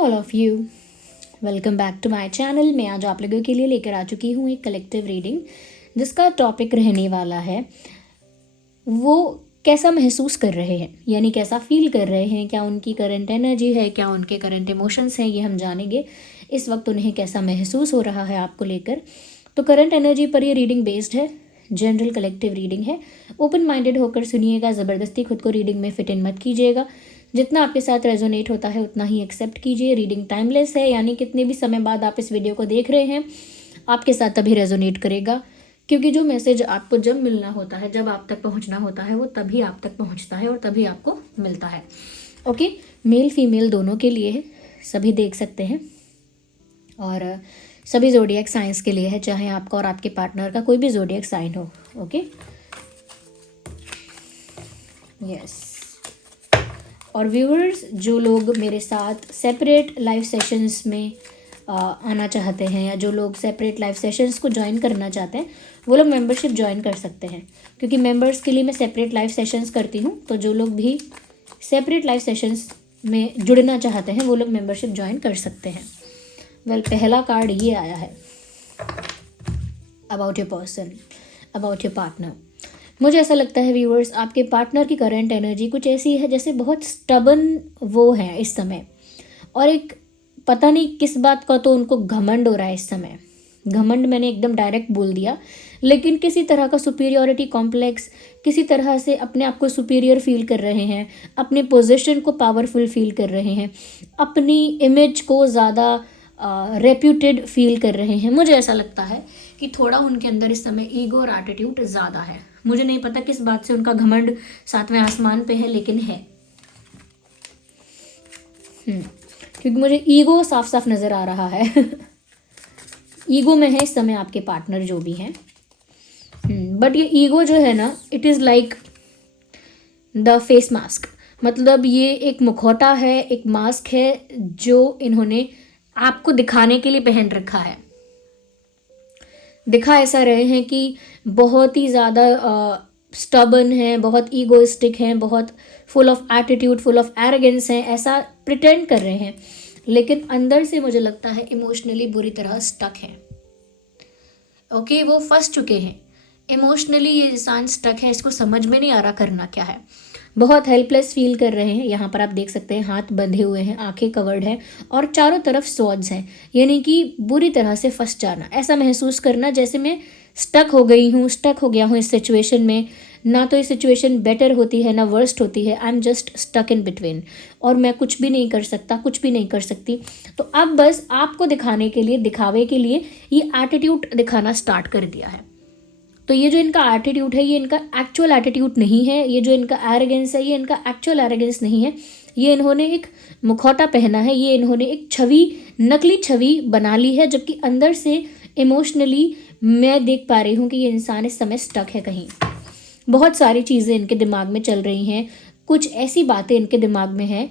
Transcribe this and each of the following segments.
All of you, welcome back to my channel. मैं आज आप लोगों के लिए लेकर आ चुकी हूँ एक कलेक्टिव रीडिंग जिसका टॉपिक रहने वाला है वो कैसा महसूस कर रहे हैं, यानी कैसा फील कर रहे हैं, क्या उनकी करंट एनर्जी है, क्या उनके करंट इमोशंस हैं, ये हम जानेंगे। इस वक्त उन्हें कैसा महसूस हो रहा है आपको लेकर। तो करंट एनर्जी पर ये रीडिंग बेस्ड है, जनरल कलेक्टिव रीडिंग है। ओपन माइंडेड होकर सुनिएगा, ज़बरदस्ती खुद को रीडिंग में फिट इन मत कीजिएगा। जितना आपके साथ रेजोनेट होता है उतना ही एक्सेप्ट कीजिए। रीडिंग टाइमलेस है, यानी कितने भी समय बाद आप इस वीडियो को देख रहे हैं आपके साथ तभी रेजोनेट करेगा, क्योंकि जो मैसेज आपको जब मिलना होता है, जब आप तक पहुंचना होता है, वो तभी आप तक पहुंचता है और तभी आपको मिलता है। ओके, मेल फीमेल दोनों के लिए है, सभी देख सकते हैं और सभी ज़ोडिएक साइंस के लिए है, चाहे आपका और आपके पार्टनर का कोई भी ज़ोडिएक साइन हो। Okay, yes. और व्यूअर्स, जो लोग मेरे साथ सेपरेट लाइव सेशंस में आना चाहते हैं या जो लोग सेपरेट लाइव सेशंस को ज्वाइन करना चाहते हैं वो लोग मेंबरशिप ज्वाइन कर सकते हैं, क्योंकि मेंबर्स के लिए मैं सेपरेट लाइव सेशंस करती हूँ। तो जो लोग भी सेपरेट लाइव सेशंस में जुड़ना चाहते हैं वो लोग मेंबरशिप ज्वाइन कर सकते हैं। वेल, पहला कार्ड ये आया है, about your person, about your partner. मुझे ऐसा लगता है व्यूअर्स, आपके पार्टनर की करंट एनर्जी कुछ ऐसी है जैसे बहुत स्टबन वो है इस समय, और एक पता नहीं किस बात का तो उनको घमंड हो रहा है इस समय। घमंड मैंने एकदम डायरेक्ट बोल दिया, लेकिन किसी तरह का सुपीरियरिटी कॉम्प्लेक्स, किसी तरह से अपने आप को सुपीरियर फील कर रहे हैं, अपने पोजीशन को पावरफुल फील कर रहे हैं, अपनी इमेज को ज़्यादा रेप्यूटेड फील कर रहे हैं। मुझे ऐसा लगता है कि थोड़ा उनके अंदर इस समय ईगो और एटीट्यूड ज़्यादा है। मुझे नहीं पता किस बात से उनका घमंड सातवें आसमान पे है, लेकिन है। क्योंकि मुझे ईगो साफ साफ नज़र आ रहा है। ईगो में है इस समय आपके पार्टनर जो भी हैं। बट ये ईगो जो है ना, it is like the face mask. मतलब ये एक मुखौटा है, एक मास्क है जो इन्होंने आपको दिखाने के लिए पहन रखा है। दिखा ऐसा रहे हैं कि बहुत ही ज़्यादा स्टबन हैं, बहुत ईगोइस्टिक हैं, बहुत full of attitude, full of arrogance हैं, ऐसा प्रिटेंड कर रहे हैं, लेकिन अंदर से मुझे लगता है इमोशनली बुरी तरह स्टक है। ओके, वो फंस चुके हैं इमोशनली। ये इंसान स्टक है, इसको समझ में नहीं आ रहा करना क्या है, बहुत हेल्पलेस फील कर रहे हैं। यहाँ पर आप देख सकते हैं हाथ बंधे हुए हैं, आंखें कवर्ड हैं और चारों तरफ स्वॉर्ड्स हैं, यानी कि बुरी तरह से फंस जाना, ऐसा महसूस करना जैसे मैं स्टक हो गई हूँ, स्टक हो गया हूँ इस सिचुएशन में। ना तो ये सिचुएशन बेटर होती है ना वर्स्ट होती है, I am just stuck in between, और मैं कुछ भी नहीं कर सकता, कुछ भी नहीं कर सकती। तो अब बस आपको दिखाने के लिए, दिखावे के लिए ये एटीट्यूड दिखाना स्टार्ट कर दिया है। तो ये जो इनका एटीट्यूड है ये इनका एक्चुअल एटीट्यूड नहीं है, ये जो इनका एरोगेंस है ये इनका एक्चुअल एरोगेंस नहीं है। ये इन्होंने एक मुखौटा पहना है, ये इन्होंने एक छवि, नकली छवि बना ली है, जबकि अंदर से इमोशनली मैं देख पा रही हूँ कि ये इंसान इस समय स्टक है कहीं। बहुत सारी चीज़ें इनके दिमाग में चल रही हैं, कुछ ऐसी बातें इनके दिमाग में हैं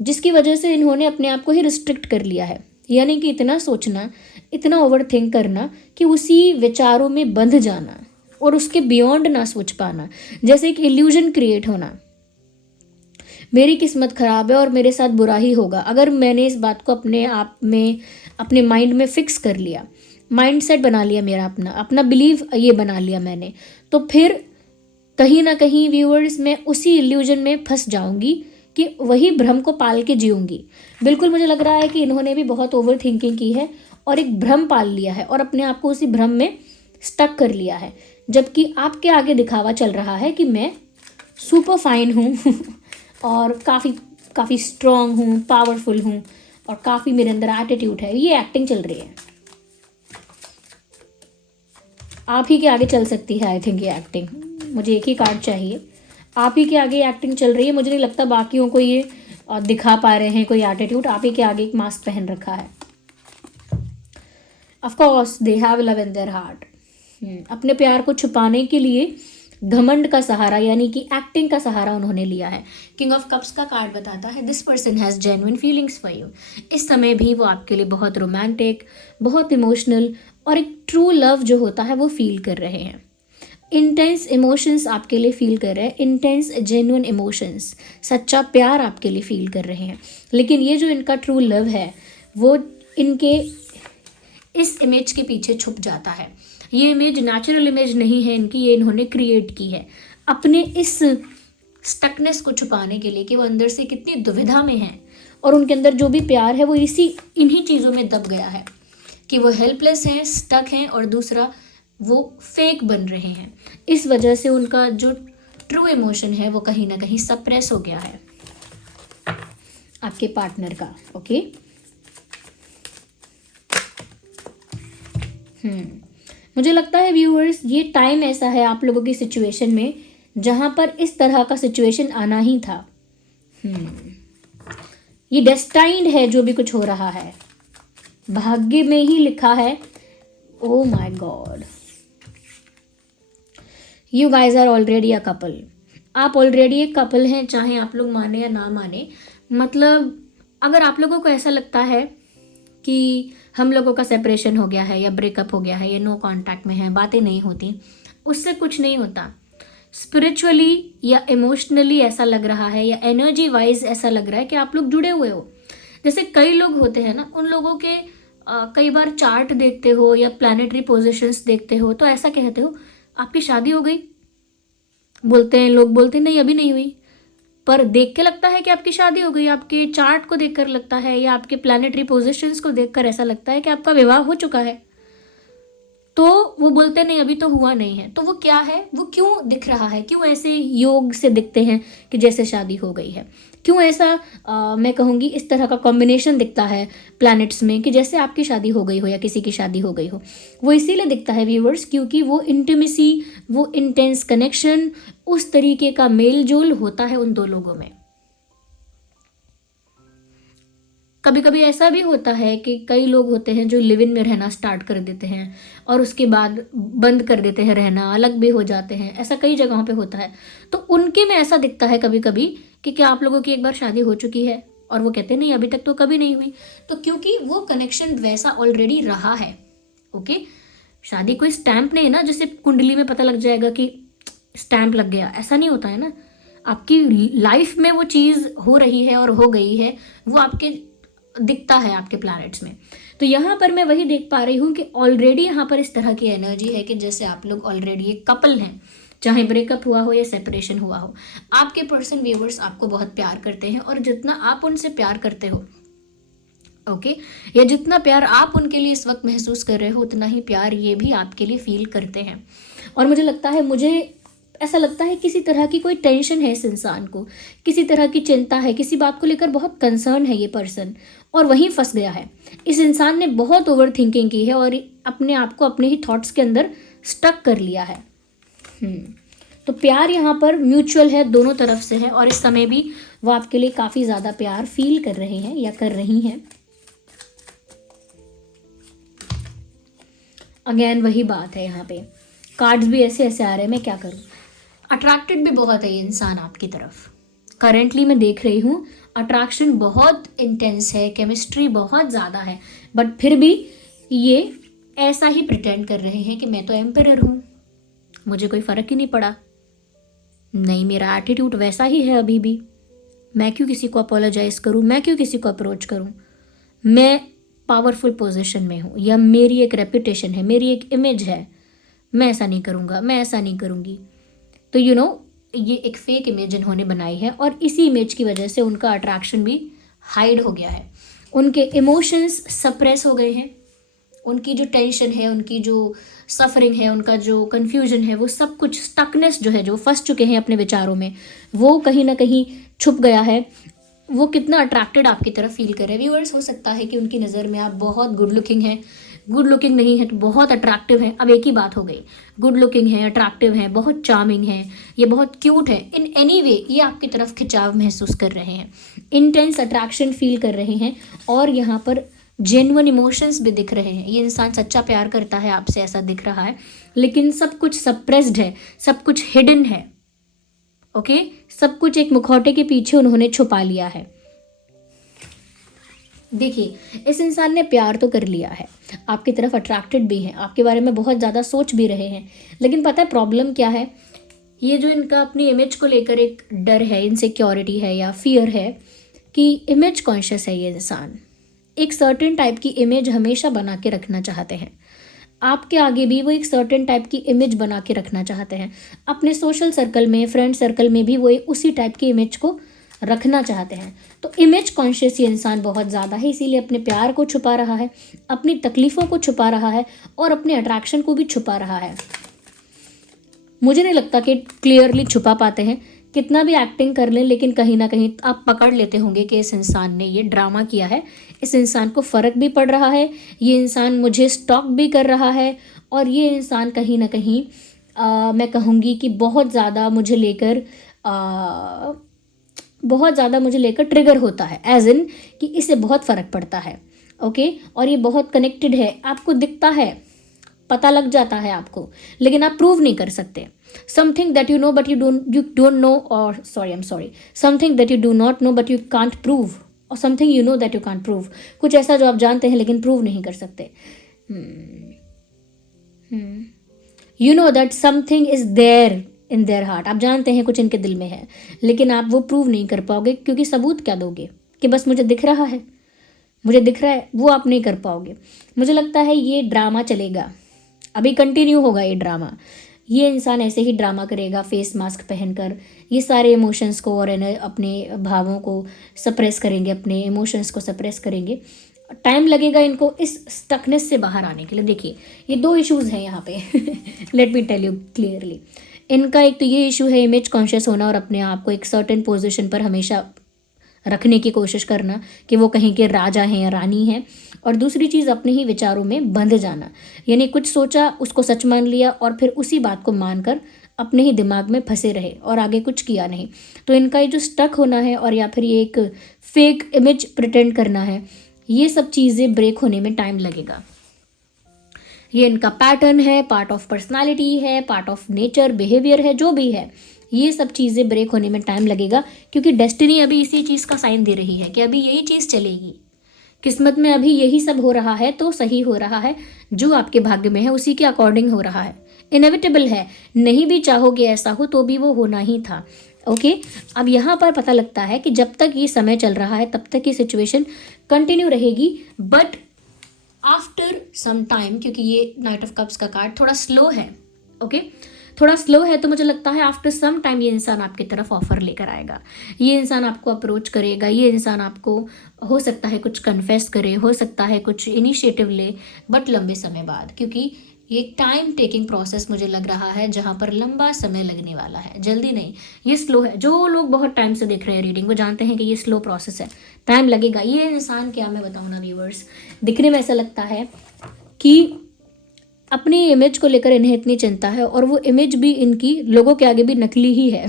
जिसकी वजह से इन्होंने अपने आप को ही रिस्ट्रिक्ट कर लिया है, यानी कि इतना सोचना, इतना ओवर थिंक करना कि उसी विचारों में बंध जाना और उसके बियॉन्ड ना सोच पाना, जैसे एक इल्यूजन क्रिएट होना। मेरी किस्मत ख़राब है और मेरे साथ बुरा ही होगा। अगर मैंने इस बात को अपने आप में, अपने माइंड में फिक्स कर लिया, माइंड सेट बना लिया मेरा, अपना बिलीव ये बना लिया मैंने, तो फिर कहीं ना कहीं व्यूअर्स मैं उसी इल्यूजन में फंस जाऊंगी कि वही भ्रम को पाल के जीऊंगी। बिल्कुल मुझे लग रहा है कि इन्होंने भी बहुत ओवर थिंकिंग की है और एक भ्रम पाल लिया है और अपने आप को उसी भ्रम में स्टक कर लिया है, जबकि आपके आगे दिखावा चल रहा है कि मैं सुपर फाइन हूँ और काफ़ी स्ट्रॉन्ग हूँ, पावरफुल हूँ और काफ़ी मेरे अंदर एटीट्यूड है। ये एक्टिंग चल रही है, आप ही के आगे चल सकती है आई थिंक ये एक्टिंग। मुझे एक ही कार्ड चाहिए, आप ही के आगे एक्टिंग चल रही है। मुझे नहीं लगता बाकियों को ये दिखा पा रहे हैं कोई एटीट्यूड, आप ही के आगे एक मास्क पहन रखा है। Of course they have love in their heart. अपने प्यार को छुपाने के लिए घमंड का सहारा, यानी कि एक्टिंग का सहारा उन्होंने लिया है। किंग ऑफ कप्स का कार्ड बताता है this person has genuine feelings for you. इस समय भी वो आपके लिए बहुत रोमांटिक, बहुत इमोशनल और एक ट्रू लव जो होता है वो फील कर रहे हैं। इंटेंस इमोशंस आपके लिए फील कर रहे हैं, इंटेंस जेन्युइन इमोशंस, सच्चा प्यार आपके लिए फील कर रहे हैं। लेकिन ये जो इनका ट्रू लव है वो इनके इस इमेज के पीछे छुप जाता है। ये इमेज नेचुरल इमेज नहीं है इनकी, ये इन्होंने क्रिएट की है अपने इस स्टकनेस को छुपाने के लिए कि वो अंदर से कितनी दुविधा में हैं, और उनके अंदर जो भी प्यार है वो इन्हीं चीज़ों में दब गया है कि वो हेल्पलेस हैं, स्टक हैं, और दूसरा वो फेक बन रहे हैं। इस वजह से उनका जो ट्रू इमोशन है वो कहीं ना कहीं सप्रेस हो गया है आपके पार्टनर का। ओके, मुझे लगता है व्यूअर्स ये टाइम ऐसा है आप लोगों की सिचुएशन में जहां पर इस तरह का सिचुएशन आना ही था। ये डेस्टाइंड है, जो भी कुछ हो रहा है भाग्य में ही लिखा है। Oh my god, you guys are already a couple. आप ऑलरेडी एक कपल हैं, चाहे आप लोग माने या ना माने। मतलब अगर आप लोगों को ऐसा लगता है कि हम लोगों का सेपरेशन हो गया है या ब्रेकअप हो गया है या नो कांटेक्ट में है, बातें नहीं होती, उससे कुछ नहीं होता। स्पिरिचुअली या इमोशनली ऐसा लग रहा है या एनर्जी वाइज ऐसा लग रहा है कि आप लोग जुड़े हुए हो। जैसे कई लोग होते हैं ना, उन लोगों के कई बार चार्ट देखते हो या प्लैनेटरी पोजीशंस देखते हो तो ऐसा कहते हो आपकी शादी हो गई, बोलते हैं लोग, बोलते हैं नहीं अभी नहीं हुई, पर देख के लगता है कि आपकी शादी हो गई। आपके चार्ट को देखकर लगता है या आपके प्लैनेटरी पोजीशंस को देखकर ऐसा लगता है कि आपका विवाह हो चुका है, तो वो बोलते नहीं अभी तो हुआ नहीं है। तो वो क्या है, वो क्यों दिख रहा है, क्यों ऐसे योग से दिखते हैं कि जैसे शादी हो गई है, क्यों ऐसा मैं कहूँगी इस तरह का कॉम्बिनेशन दिखता है प्लैनेट्स में कि जैसे आपकी शादी हो गई हो या किसी की शादी हो गई हो। वो इसीलिए दिखता है व्यूवर्स क्योंकि वो इंटीमेसी, वो इंटेंस कनेक्शन, उस तरीके का मेल जोल होता है उन दो लोगों में। कभी कभी ऐसा भी होता है कि कई लोग होते हैं जो लिव इन में रहना स्टार्ट कर देते हैं और उसके बाद बंद कर देते हैं रहना, अलग भी हो जाते हैं। ऐसा कई जगहों पे होता है। तो उनके में ऐसा दिखता है कभी कभी कि क्या आप लोगों की एक बार शादी हो चुकी है, और वो कहते हैं नहीं अभी तक तो कभी नहीं हुई। तो क्योंकि वो कनेक्शन वैसा ऑलरेडी रहा है। ओके, शादी कोई स्टैंप नहीं है ना, जैसे कुंडली में पता लग जाएगा कि स्टैंप लग गया, ऐसा नहीं होता है ना। आपकी लाइफ में वो चीज़ हो रही है और हो गई है, वो आपके दिखता है आपके प्लैनेट्स में। तो यहाँ पर मैं वही देख पा रही हूँ कि ऑलरेडी यहाँ पर इस तरह की एनर्जी है कि जैसे आप लोग ऑलरेडी एक कपल हैं, चाहे ब्रेकअप हुआ हो या सेपरेशन हुआ हो। आपके पर्सन व्यूवर्स आपको बहुत प्यार करते हैं, और जितना आप उनसे प्यार करते हो, ओके, या जितना प्यार आप उनके लिए इस वक्त महसूस कर रहे हो, उतना ही प्यार ये भी आपके लिए फील करते हैं। और मुझे लगता है, मुझे ऐसा लगता है किसी तरह की कोई टेंशन है इस इंसान को, किसी तरह की चिंता है, किसी बात को लेकर बहुत कंसर्न है ये पर्सन, और वहीं फंस गया है। इस इंसान ने बहुत ओवर थिंकिंग की है और अपने आप को अपने ही थॉट्स के अंदर स्टक कर लिया है। तो प्यार यहाँ पर म्यूचुअल है, दोनों तरफ से है, और इस समय भी वो आपके लिए काफ़ी ज़्यादा प्यार फील कर रहे हैं या कर रही हैं। अगेन वही बात है, यहाँ पे कार्ड्स भी ऐसे ऐसे आ रहे हैं, मैं क्या करूँ। अट्रैक्टेड भी बहुत है ये इंसान आपकी तरफ। करेंटली मैं देख रही हूँ अट्रैक्शन बहुत इंटेंस है, केमिस्ट्री बहुत ज़्यादा है, बट फिर भी ये ऐसा ही प्रिटेंड कर रहे हैं कि मैं तो एम्परर हूँ, मुझे कोई फ़र्क ही नहीं पड़ा। नहीं, मेरा एटीट्यूड वैसा ही है अभी भी, मैं क्यों किसी को अपोलोजाइज़ करूँ, मैं क्यों किसी को अप्रोच करूँ, मैं पावरफुल पोजीशन में हूँ, या मेरी एक रेपुटेशन है, मेरी एक इमेज है, मैं ऐसा नहीं करूँगा, मैं ऐसा नहीं करूँगी। तो ये एक फेक इमेज इन्होंने बनाई है, और इसी इमेज की वजह से उनका अट्रैक्शन भी हाइड हो गया है। उनके इमोशंस सप्रेस हो गए हैं, उनकी जो टेंशन है, उनकी जो सफरिंग है, उनका जो कन्फ्यूजन है, वो सब कुछ स्टकनेस जो है, जो फंस चुके हैं अपने विचारों में, वो कहीं ना कहीं छुप गया है। वो कितना अट्रैक्टेड आपकी तरफ फील कर रहे हैं व्यूअर्स। हो सकता है कि उनकी नज़र में आप बहुत गुड लुकिंग हैं, गुड लुकिंग नहीं है तो बहुत अट्रैक्टिव है। अब एक ही बात हो गई, गुड लुकिंग है, अट्रैक्टिव है, बहुत चार्मिंग है, ये बहुत क्यूट है, इन एनी वे ये आपकी तरफ खिंचाव महसूस कर रहे हैं, इंटेंस अट्रैक्शन फील कर रहे हैं, और यहाँ पर जेन्युइन इमोशंस भी दिख रहे हैं। ये इंसान सच्चा प्यार करता है आपसे, ऐसा दिख रहा है, लेकिन सब कुछ सप्रेस्ड है, सब कुछ हिडन है। ओके, सब कुछ एक मुखौटे के पीछे उन्होंने छुपा लिया है। देखिए, इस इंसान ने प्यार तो कर लिया है, आपकी तरफ अट्रैक्टेड भी हैं, आपके बारे में बहुत ज़्यादा सोच भी रहे हैं। लेकिन पता है प्रॉब्लम क्या है, ये जो इनका अपनी इमेज को लेकर एक डर है, इनसिक्योरिटी है या फियर है कि इमेज कॉन्शियस है ये इंसान, एक सर्टेन टाइप की इमेज हमेशा बना के रखना चाहते हैं। आपके आगे भी वो एक सर्टेन टाइप की इमेज बना के रखना चाहते हैं, अपने सोशल सर्कल में, फ्रेंड सर्कल में भी वो उसी टाइप की इमेज को रखना चाहते हैं। तो इमेज कॉन्शियस ये इंसान बहुत ज़्यादा है, इसीलिए अपने प्यार को छुपा रहा है, अपनी तकलीफ़ों को छुपा रहा है और अपने अट्रैक्शन को भी छुपा रहा है। मुझे नहीं लगता कि क्लियरली छुपा पाते हैं, कितना भी एक्टिंग कर लें, लेकिन कहीं ना कहीं आप पकड़ लेते होंगे कि इस इंसान ने ये ड्रामा किया है, इस इंसान को फ़र्क भी पड़ रहा है, ये इंसान मुझे स्टॉक भी कर रहा है और ये इंसान कहीं ना कहीं मैं कहूँगी कि बहुत ज़्यादा मुझे लेकर ट्रिगर होता है, एज इन कि इसे बहुत फ़र्क पड़ता है। ओके, और ये बहुत कनेक्टेड है, आपको दिखता है, पता लग जाता है आपको, लेकिन आप प्रूव नहीं कर सकते। Something that you know but you don't know, और something that you do not know but you can't prove, और something you know that you can't prove. कुछ ऐसा जो आप जानते हैं लेकिन प्रूव नहीं कर सकते। You know that something is there in their heart, आप जानते हैं कुछ इनके दिल में है, लेकिन आप वो प्रूव नहीं कर पाओगे, क्योंकि सबूत क्या दोगे कि बस मुझे दिख रहा है, मुझे दिख रहा है, वो आप नहीं कर पाओगे। मुझे लगता है ये ड्रामा चलेगा, अभी कंटिन्यू होगा ये ड्रामा। ये इंसान ऐसे ही ड्रामा करेगा फेस मास्क पहनकर, ये सारे इमोशंस को और अपने भावों को सप्रेस करेंगे, अपने इमोशंस को सप्रेस करेंगे। टाइम लगेगा इनको इस स्टकनेस से बाहर आने के लिए। देखिए ये दो इश्यूज़ हैं यहाँ पे let me tell you clearly. इनका एक तो ये इशू है इमेज कॉन्शियस होना और अपने आप को एक सर्टेन पोजीशन पर हमेशा रखने की कोशिश करना कि वो कहीं के राजा हैं या रानी हैं, और दूसरी चीज़ अपने ही विचारों में बंध जाना, यानी कुछ सोचा उसको सच मान लिया और फिर उसी बात को मानकर अपने ही दिमाग में फंसे रहे और आगे कुछ किया नहीं। तो इनका ये जो स्टक होना है और या फिर ये एक फेक इमेज प्रिटेंड करना है, ये सब चीज़ें ब्रेक होने में टाइम लगेगा। ये इनका पैटर्न है, पार्ट ऑफ पर्सनालिटी है, पार्ट ऑफ नेचर, बिहेवियर है, जो भी है, ये सब चीज़ें ब्रेक होने में टाइम लगेगा, क्योंकि डेस्टिनी अभी इसी चीज़ का साइन दे रही है कि अभी यही चीज़ चलेगी, किस्मत में अभी यही सब हो रहा है, तो सही हो रहा है, जो आपके भाग्य में है उसी के अकॉर्डिंग हो रहा है, इनएविटेबल है, नहीं भी चाहोगे ऐसा हो तो भी वो होना ही था। ओके, अब यहाँ पर पता लगता है कि जब तक ये समय चल रहा है तब तक ये सिचुएशन कंटिन्यू रहेगी, बट आफ्टर सम टाइम, क्योंकि ये नाइट ऑफ कप्स का कार्ड थोड़ा स्लो है, ओके थोड़ा स्लो है, तो मुझे लगता है आफ्टर सम टाइम ये इंसान आपकी तरफ ऑफर लेकर आएगा, ये इंसान आपको अप्रोच करेगा, ये इंसान आपको हो सकता है कुछ कन्फेस करे, हो सकता है कुछ इनिशिएटिव ले, बट लंबे समय बाद, क्योंकि ये टाइम टेकिंग प्रोसेस मुझे लग रहा है जहाँ पर लंबा समय लगने वाला है, जल्दी नहीं, ये स्लो है। जो लोग बहुत टाइम से देख रहे हैं रीडिंग वो जानते हैं कि ये स्लो प्रोसेस है, टाइम लगेगा। ये इंसान क्या मैं बताऊँ ना व्यूअर्स, दिखने में ऐसा लगता है कि अपनी इमेज को लेकर इन्हें इतनी चिंता है और वो इमेज भी इनकी लोगों के आगे भी नकली ही है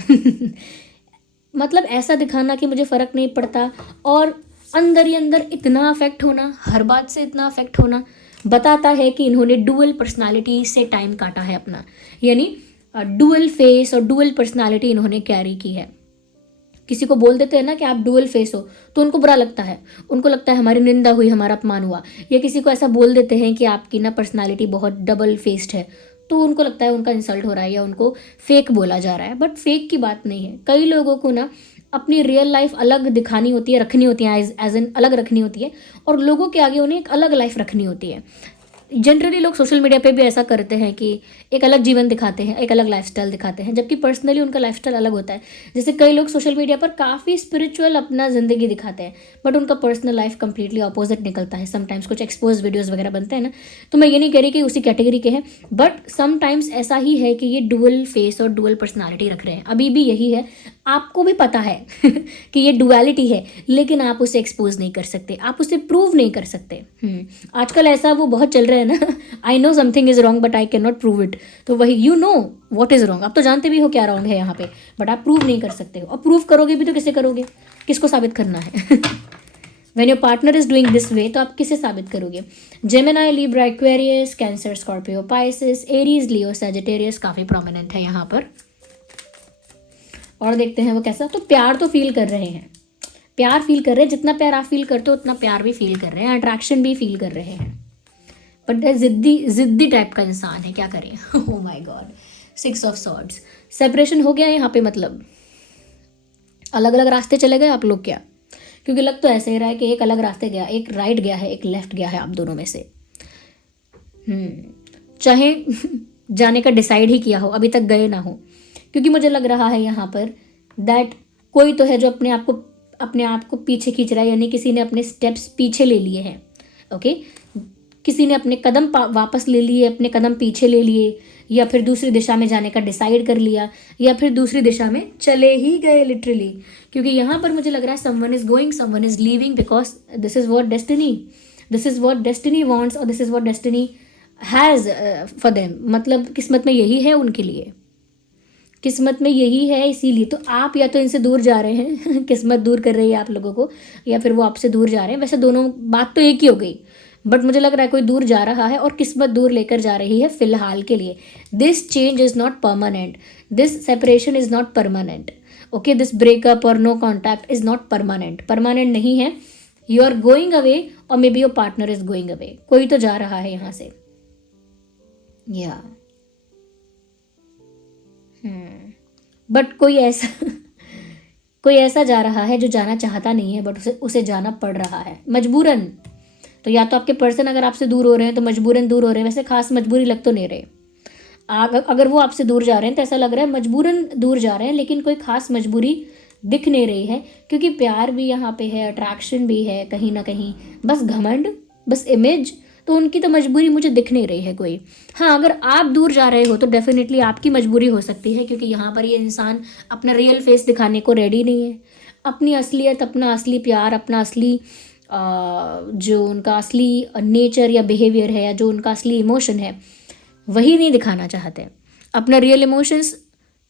मतलब ऐसा दिखाना कि मुझे फ़र्क नहीं पड़ता और अंदर ही अंदर इतना अफेक्ट होना, हर बात से इतना अफेक्ट होना, बताता है कि इन्होंने डुअल पर्सनालिटी से टाइम काटा है अपना, यानी डुअल फेस और डुअल पर्सनालिटी इन्होंने कैरी की है। किसी को बोल देते हैं ना कि आप डुअल फेस हो तो उनको बुरा लगता है, उनको लगता है हमारी निंदा हुई, हमारा अपमान हुआ, या किसी को ऐसा बोल देते हैं कि आपकी ना पर्सनालिटी बहुत डबल फेस्ड है तो उनको लगता है उनका इंसल्ट हो रहा है या उनको फेक बोला जा रहा है। बट फेक की बात नहीं है, कई लोगों को ना अपनी रियल लाइफ अलग दिखानी होती है, रखनी होती है, एज एन अलग रखनी होती है, और लोगों के आगे उन्हें एक अलग लाइफ रखनी होती है। जनरली लोग सोशल मीडिया पे भी ऐसा करते हैं कि एक अलग जीवन दिखाते हैं, एक अलग लाइफस्टाइल दिखाते हैं, जबकि पर्सनली उनका लाइफस्टाइल अलग होता है। जैसे कई लोग सोशल मीडिया पर काफ़ी स्पिरिचुअल अपना ज़िंदगी दिखाते हैं, बट उनका पर्सनल लाइफ कंप्लीटली अपोजिट निकलता है। समटाइम्स कुछ एक्सपोज वीडियोज़ वगैरह बनते हैं ना, तो मैं ये नहीं कह रही कि उसी कैटेगरी के हैं, बट समटाइम्स ऐसा ही है कि ये डुअल फेस और डुअल पर्सनालिटी रख रहे हैं, अभी भी यही है, आपको भी पता है कि ये डुअलिटी है, लेकिन आप उसे एक्सपोज नहीं कर सकते, आप उसे प्रूव नहीं कर सकते। आजकल ऐसा वो बहुत चल रहा है ना, I know something is wrong but I can not prove it, तो वही you know what is wrong, आप तो जानते भी हो क्या रॉन्ग है यहाँ पे, बट आप प्रूव नहीं कर सकते हो, और प्रूव करोगे भी तो किसे करोगे, किसको साबित करना है when your partner is doing this way तो आप किसे साबित करोगे। Gemini, Libra, Aquarius, Cancer, Scorpio, Pisces, Aries, Leo, Sagittarius काफ़ी प्रोमिनेंट है यहाँ पर। और देखते हैं वो कैसा, तो प्यार तो फील कर रहे हैं, प्यार फील कर रहे हैं, जितना प्यार आप फील करते हो उतना प्यार भी फील कर रहे हैं, अट्रैक्शन भी फील कर रहे हैं, बट जिद्दी जिद्दी टाइप का इंसान है, क्या करें। Oh my God, 6 of swords, separation हो गया यहाँ पे, मतलब अलग अलग रास्ते चले गए आप लोग क्या? क्योंकि लग तो ऐसे ही रहा है कि एक अलग रास्ते गया, एक राइट गया है, एक लेफ्ट गया है आप दोनों में से। चाहे जाने का डिसाइड ही किया हो, अभी तक गए ना हो, क्योंकि मुझे लग रहा है यहाँ पर दैट कोई तो है जो अपने आप को पीछे खींच रहा है, यानी किसी ने अपने स्टेप्स पीछे ले लिए हैं। ओके, किसी ने अपने कदम वापस ले लिए, अपने कदम पीछे ले लिए, या फिर दूसरी दिशा में जाने का डिसाइड कर लिया, या फिर दूसरी दिशा में चले ही गए लिटरली। क्योंकि यहाँ पर मुझे लग रहा है someone is going, someone is leaving, because this is what destiny wants, और this is what destiny has for them. मतलब किस्मत में यही है उनके लिए, किस्मत में यही है, इसीलिए तो आप या तो इनसे दूर जा रहे हैं किस्मत दूर कर रही है आप लोगों को, या फिर वो आपसे दूर जा रहे हैं। वैसे दोनों बात तो एक ही हो गई, बट मुझे लग रहा है कोई दूर जा रहा है और किस्मत दूर लेकर जा रही है फिलहाल के लिए। This change is not permanent, this separation is not permanent. Okay, this breakup और no contact is not permanent नहीं है। यू आर गोइंग अवे और maybe your partner is going away, कोई तो जा रहा है यहाँ से, या बट कोई ऐसा जा रहा है जो जाना चाहता नहीं है, बट उसे जाना पड़ रहा है मजबूरन। तो या तो आपके पर्सन अगर आपसे दूर हो रहे हैं तो मजबूरन दूर हो रहे हैं, वैसे खास मजबूरी लग तो नहीं रहे। अगर वो आपसे दूर जा रहे हैं तो ऐसा लग रहा है मजबूरन दूर जा रहे हैं, लेकिन कोई खास मजबूरी दिख नहीं रही है, क्योंकि प्यार भी यहाँ पे है, अट्रैक्शन भी है कहीं ना कहीं, बस घमंड, बस इमेज। तो उनकी तो मजबूरी मुझे दिख नहीं रही है कोई। हाँ, अगर आप दूर जा रहे हो तो डेफिनेटली आपकी मजबूरी हो सकती है, क्योंकि यहाँ पर ये इंसान अपना रियल फेस दिखाने को रेडी नहीं है, अपनी असलियत, अपना असली प्यार, अपना असली जो उनका असली नेचर या बिहेवियर है, या जो उनका असली इमोशन है, वही नहीं दिखाना चाहते। अपना रियल इमोशंस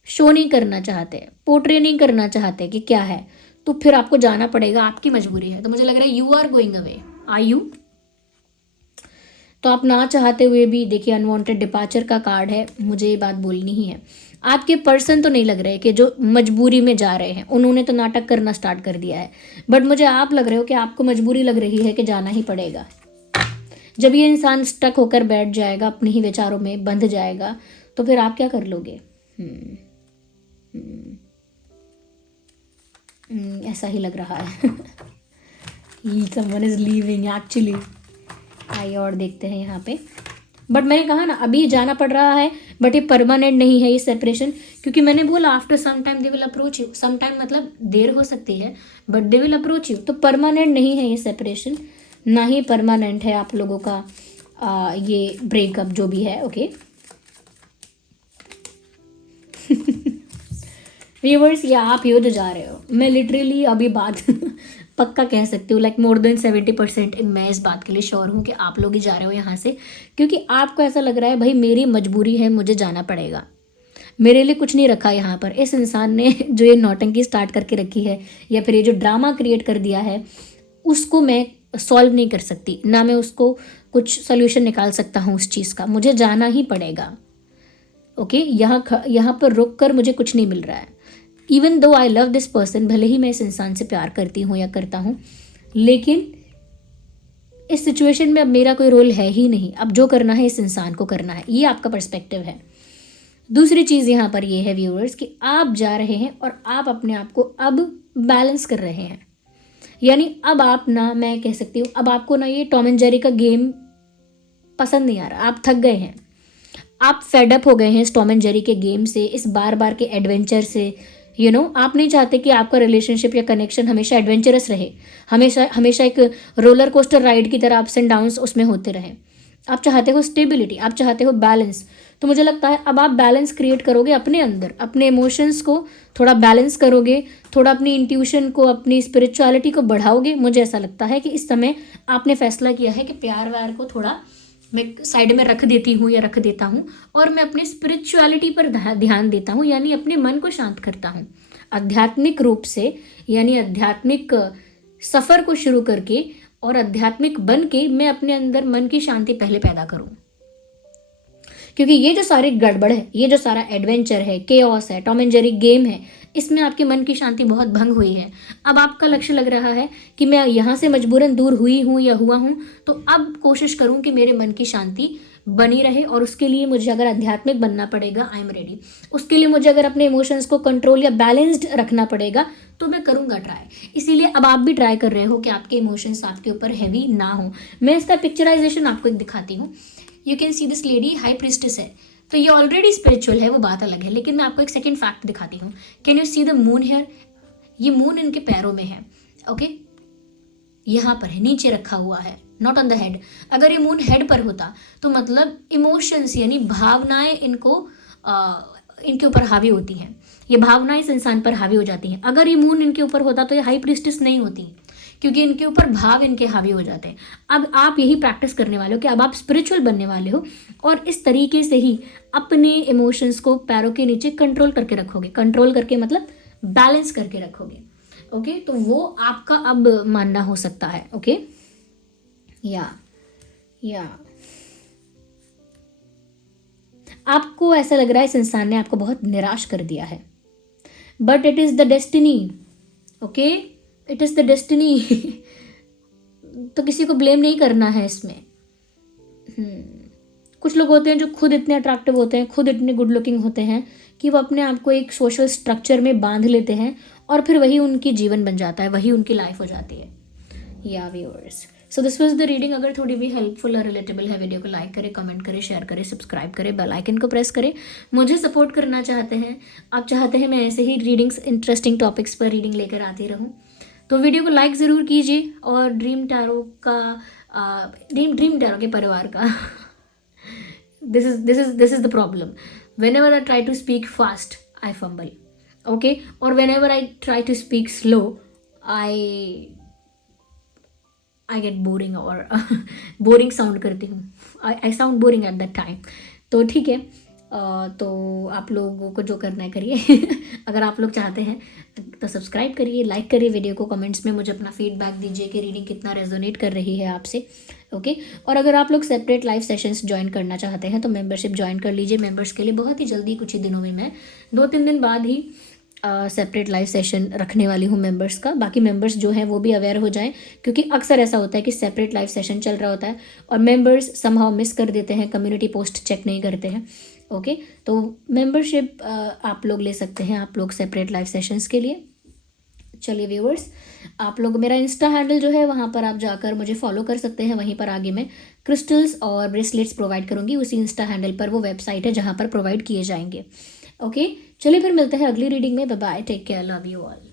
शो नहीं करना चाहते, पोर्ट्रे नहीं करना चाहते कि क्या है। तो फिर आपको जाना पड़ेगा, आपकी मजबूरी है। तो मुझे लग रहा है you are going away, are you? तो आप ना चाहते हुए भी, देखिए अनवांटेड डिपार्चर का कार्ड है, मुझे ये बात बोलनी ही है। आपके पर्सन तो नहीं लग रहे कि जो मजबूरी में जा रहे हैं, उन्होंने तो नाटक करना स्टार्ट कर दिया है, बट मुझे आप लग रहे हो कि आपको मजबूरी लग रही है कि जाना ही पड़ेगा। जब ये इंसान स्टक होकर बैठ जाएगा, अपने ही विचारों में बंध जाएगा, तो फिर आप क्या कर लोगे? ऐसा ही लग रहा है। Someone is leaving actually. आइए और देखते हैं यहाँ पे। बट मैंने कहा ना, अभी जाना पड़ रहा है, बट ये परमानेंट नहीं है ये सेपरेशन, क्योंकि मैंने बोला after some time they will approach you. Some time मतलब देर हो सकती है, but they will approach you. तो परमानेंट नहीं है ये सेपरेशन, ना ही परमानेंट है आप लोगों का ये ब्रेकअप जो भी है। ओके व्यूअर्स, ये आप ही हो जो जा रहे हो। मैं लिटरली अभी बात पक्का कह सकती हूँ, लाइक मोर देन 70% मैं इस बात के लिए श्योर हूँ कि आप लोग ही जा रहे हो यहाँ से, क्योंकि आपको ऐसा लग रहा है भाई मेरी मजबूरी है, मुझे जाना पड़ेगा, मेरे लिए कुछ नहीं रखा यहाँ पर। इस इंसान ने जो ये नौटंकी स्टार्ट करके रखी है, या फिर ये जो ड्रामा क्रिएट कर दिया है, उसको मैं सॉल्व नहीं कर सकती, ना मैं उसको कुछ सोल्यूशन निकाल सकता हूँ उस चीज़ का। मुझे जाना ही पड़ेगा। ओके, यहाँ पर रुक कर मुझे कुछ नहीं मिल रहा है। Even though I love this person, भले ही मैं इस इंसान से प्यार करती हूँ या करता हूँ, लेकिन इस सिचुएशन में अब मेरा कोई रोल है ही नहीं। अब जो करना है इस इंसान को करना है। ये आपका पर्सपेक्टिव है। दूसरी चीज़ यहाँ पर ये है व्यूअर्स कि आप जा रहे हैं और आप अपने आप को अब बैलेंस कर रहे हैं। यानी अब आप ना, मैं कह सकती हूँ, अब आपको ना ये टॉम एंड जेरी का गेम पसंद नहीं आ रहा। आप थक गए हैं, आप फेडअप हो गए हैं इस टॉम एंड जेरी के गेम से, इस बार बार के एडवेंचर से। आप नहीं चाहते कि आपका रिलेशनशिप या कनेक्शन हमेशा एडवेंचरस रहे, हमेशा एक रोलर कोस्टर राइड की तरह अप्स एंड डाउन्स उसमें होते रहें। आप चाहते हो स्टेबिलिटी, आप चाहते हो बैलेंस। तो मुझे लगता है अब आप बैलेंस क्रिएट करोगे अपने अंदर, अपने इमोशंस को थोड़ा बैलेंस करोगे, थोड़ा अपनी इंट्यूशन को, अपनी स्पिरिचुअलिटी को बढ़ाओगे। मुझे ऐसा लगता है कि इस समय आपने फैसला किया है कि प्यार व्यार को थोड़ा मैं साइड में रख देती हूँ या रख देता हूँ, और मैं अपनी स्पिरिचुअलिटी पर ध्यान देता हूँ, यानी अपने मन को शांत करता हूँ आध्यात्मिक रूप से, यानी आध्यात्मिक सफ़र को शुरू करके और आध्यात्मिक बन के मैं अपने अंदर मन की शांति पहले पैदा करूँ। क्योंकि ये जो सारी गड़बड़ है, ये जो सारा एडवेंचर है, केओस है, टॉम एंड जेरी गेम है, इसमें आपके मन की शांति बहुत भंग हुई है। अब आपका लक्ष्य लग रहा है कि मैं यहाँ से मजबूरन दूर हुई हूँ या हुआ हूँ, तो अब कोशिश करूँ कि मेरे मन की शांति बनी रहे, और उसके लिए मुझे अगर आध्यात्मिक बनना पड़ेगा, आई एम रेडी। उसके लिए मुझे अगर अपने इमोशंस को कंट्रोल या बैलेंस्ड रखना पड़ेगा तो मैं करूँगा ट्राई। इसीलिए अब आप भी ट्राई कर रहे हो कि आपके इमोशंस आपके ऊपर हैवी ना हो। मैं इसका पिक्चराइजेशन आपको एक दिखाती हूँ। You can see this lady high priestess है, तो ये ऑलरेडी स्पिरिचुअल है, वो बात अलग है, लेकिन मैं आपको एक सेकेंड फैक्ट दिखाती हूँ। Can you see the moon here? ये मून इनके पैरों में है, ओके, यहाँ पर है, नीचे रखा हुआ है, नॉट ऑन द हेड। अगर ये मून हेड पर होता तो मतलब इमोशंस यानी भावनाएं इनके ऊपर हावी होती हैं, ये भावनाएं इस इंसान पर हावी हो जाती हैं। अगर ये मून इनके ऊपर होता तो ये हाई प्रीस्टेस नहीं होती, क्योंकि इनके ऊपर भाव इनके हावी हो जाते हैं। अब आप यही प्रैक्टिस करने वाले हो कि अब आप स्पिरिचुअल बनने वाले हो, और इस तरीके से ही अपने इमोशंस को पैरों के नीचे कंट्रोल करके रखोगे। कंट्रोल करके मतलब बैलेंस करके रखोगे, ओके। तो वो आपका अब मानना हो सकता है, ओके। या आपको ऐसा लग रहा है इस इंसान ने आपको बहुत निराश कर दिया है, but it is the destiny, okay, it is the destiny. तो किसी को ब्लेम नहीं करना है इसमें। कुछ लोग होते हैं जो खुद इतने अट्रैक्टिव होते हैं, खुद इतने गुड लुकिंग होते हैं कि वो अपने आप को एक सोशल स्ट्रक्चर में बांध लेते हैं, और फिर वही उनकी जीवन बन जाता है, वही उनकी लाइफ हो जाती है। या viewers, so this was the reading. अगर थोड़ी भी हेल्पफुल और रिलेटेबल है, वीडियो को लाइक करें, कमेंट करें, शेयर करें, सब्सक्राइब करें, बेल आइकन को प्रेस करें। मुझे सपोर्ट करना चाहते हैं, आप चाहते हैं मैं ऐसे ही रीडिंग्स, इंटरेस्टिंग टॉपिक्स पर रीडिंग लेकर आती रहूँ, तो वीडियो को लाइक ज़रूर कीजिए। और ड्रीम टैरो के परिवार का this is the problem. Whenever I try to speak fast, I fumble, okay, or whenever I try to speak slow, I get boring, or boring sound करती हूँ, I sound boring at that time. तो ठीक है, तो आप लोगों को जो करना है करिए। अगर आप लोग चाहते हैं तो सब्सक्राइब करिए, लाइक करिए वीडियो को, कमेंट्स में मुझे अपना फीडबैक दीजिए कि रीडिंग कितना रेजोनेट कर रही है आपसे, ओके। और अगर आप लोग सेपरेट लाइव सेशंस ज्वाइन करना चाहते हैं तो मेंबरशिप ज्वाइन कर लीजिए। मेंबर्स के लिए बहुत ही जल्दी, कुछ ही दिनों में, मैं 2-3 दिन बाद ही सेपरेट लाइव सेशन रखने वाली हूँ मेंबर्स का। बाकी मेंबर्स जो हैं वो भी अवेयर हो जाएं, क्योंकि अक्सर ऐसा होता है कि सेपरेट लाइव सेशन चल रहा होता है और मेंबर्स समहाउ मिस कर देते हैं, कम्युनिटी पोस्ट चेक नहीं करते हैं, ओके। तो मेंबरशिप आप लोग ले सकते हैं, आप लोग सेपरेट लाइव सेशंस के लिए। चलिए व्यूअर्स, आप लोग मेरा इंस्टा हैंडल जो है वहाँ पर आप जाकर मुझे फॉलो कर सकते हैं। वहीं पर आगे मैं क्रिस्टल्स और ब्रेसलेट्स प्रोवाइड करूँगी, उसी इंस्टा हैंडल पर वो वेबसाइट है जहाँ पर प्रोवाइड किए जाएंगे, ओके। चलिए फिर मिलते हैं अगली रीडिंग में। Bye bye, take care, love you all.